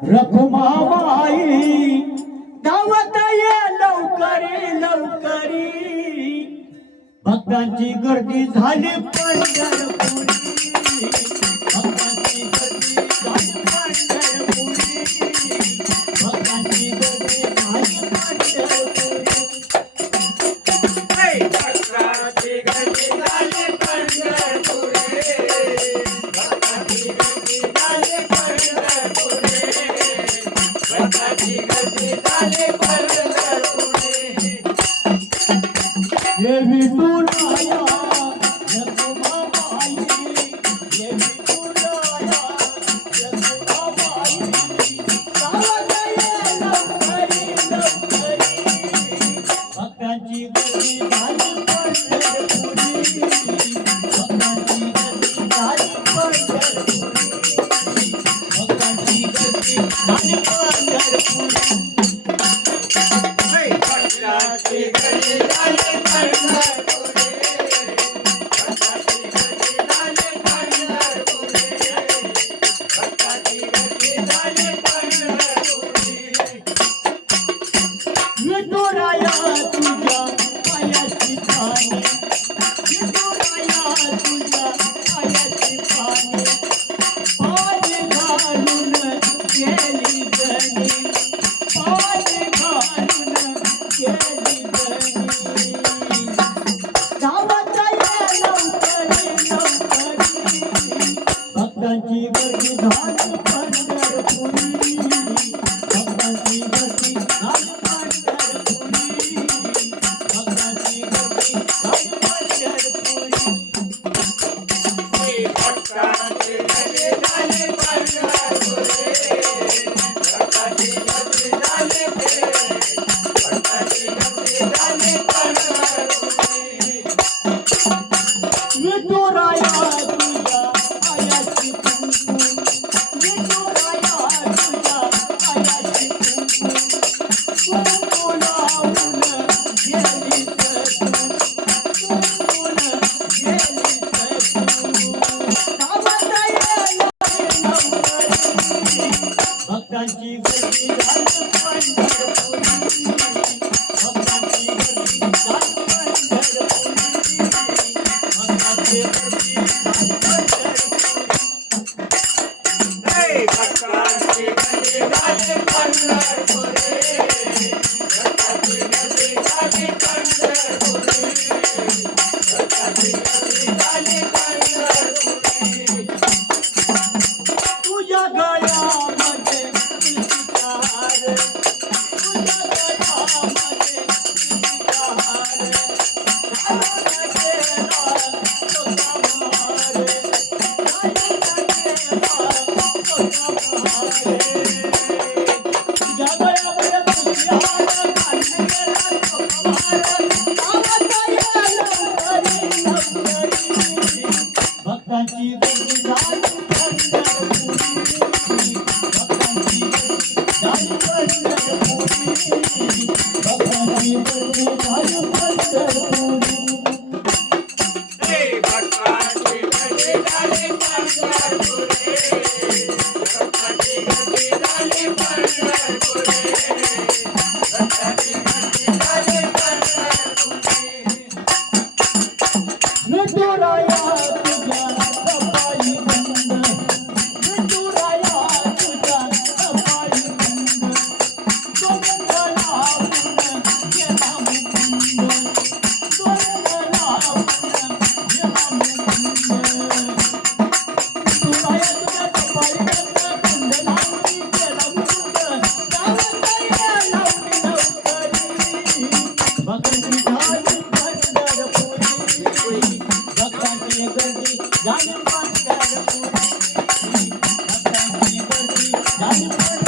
रखुमाबाई दावत ये लवकरी लवकरी भक्तांची गर्दी झाली पंढरपुरी भक्तांची गर्दी झाली पंढरपुरी भक्तांची गर्दी झाली पंढरपुरी भक्तांची गर्दी झाली पंढरपुरी भक्तांची गर्दी झाली पंढरपुरी भक्तांची गर्दी झाली पंढरपुरी ये विठुराया रखुमाबाई ये विठुराया रखुमाबाई दावत ये लवकरी लवकरी भक्तांची गर्दी झाली पंढरपुरी भक्तांची गर्दी झाली पंढरपुरी भक्तांची गर्दी झाली पंढरपुरी भक्तांची गर्दी झाली विठुराया तुझ्या पायाची पाने विठुराया तुझ्या पायाची पाने पाय घालून गेली गणी पाय घालून गेली गणी दावत ये लवकरी लवकरी भक्तांची गर्दी झाली पंढरपुरी भक्तांची गर्दी झाली पंढरपुरी भक्तांची गर्दी झाली पंढरपुरी भक्तांची गर्दी झाली पंढरपुरी भक्तांची गर्दी झाली भक्तांची गर्दी झाली पंढरपुरी विठुराया तुझ्या पायाची कुंकू विठुराया तुझ्या पायाची कुंकू कुंकू लावून गेली कुंकून गेली दावत ये लवकरी भक्तांची गर्दी झाली पंढरपुरी भक्तांची गर्दी झाली पंढरपुरी भक्तांची गर्दी झाली पंढरपुरी भक्तांची गर्दी झाली पंढरपुरी भक्तांची गर्दी झाली पंढरपुरी भक्तांची गर्दी झाली पंढरपुरी तुझ्या गळ्यामध्ये तुळशीचा हार तुझ्या गळ्यामध्ये तुळशीचा हार घालून गेला तोचा महार घालून गेला तोचा महार तुझ्या गळ्यामध्ये तुळशी हार घालून गेला तोचा महार दावत ये लवकरी लवकरी भक्तांची गर्दी झाली पंढरपुरी भक्तांची गर्दी झाली पंढरपुरी भक्तांची गर्दी झाली पंढरपुरी भक्तांची गर्दी झाली पंढरपुरी भक्तांची गर्दी झाली पंढरपुरी भक्तांची गर्दी झाली पंढरपुरी विठुराया तुझ्या कपाळी बंद विठुराया तुझ्या कपाळी बंद सोगंध लावून गेला मुकुंद सोगंध लावून गेला मुकुंद विठुराया तुझ्या कपाळी बंद कुंड लावून गेला मुकुंद दावत ये लवकरी लवकरी भक्तांची झाली पंढरपुरी भक्तांची गर्दी झाली पंढरपुरी भक्तांची गर्दी झाली पंढरपुरी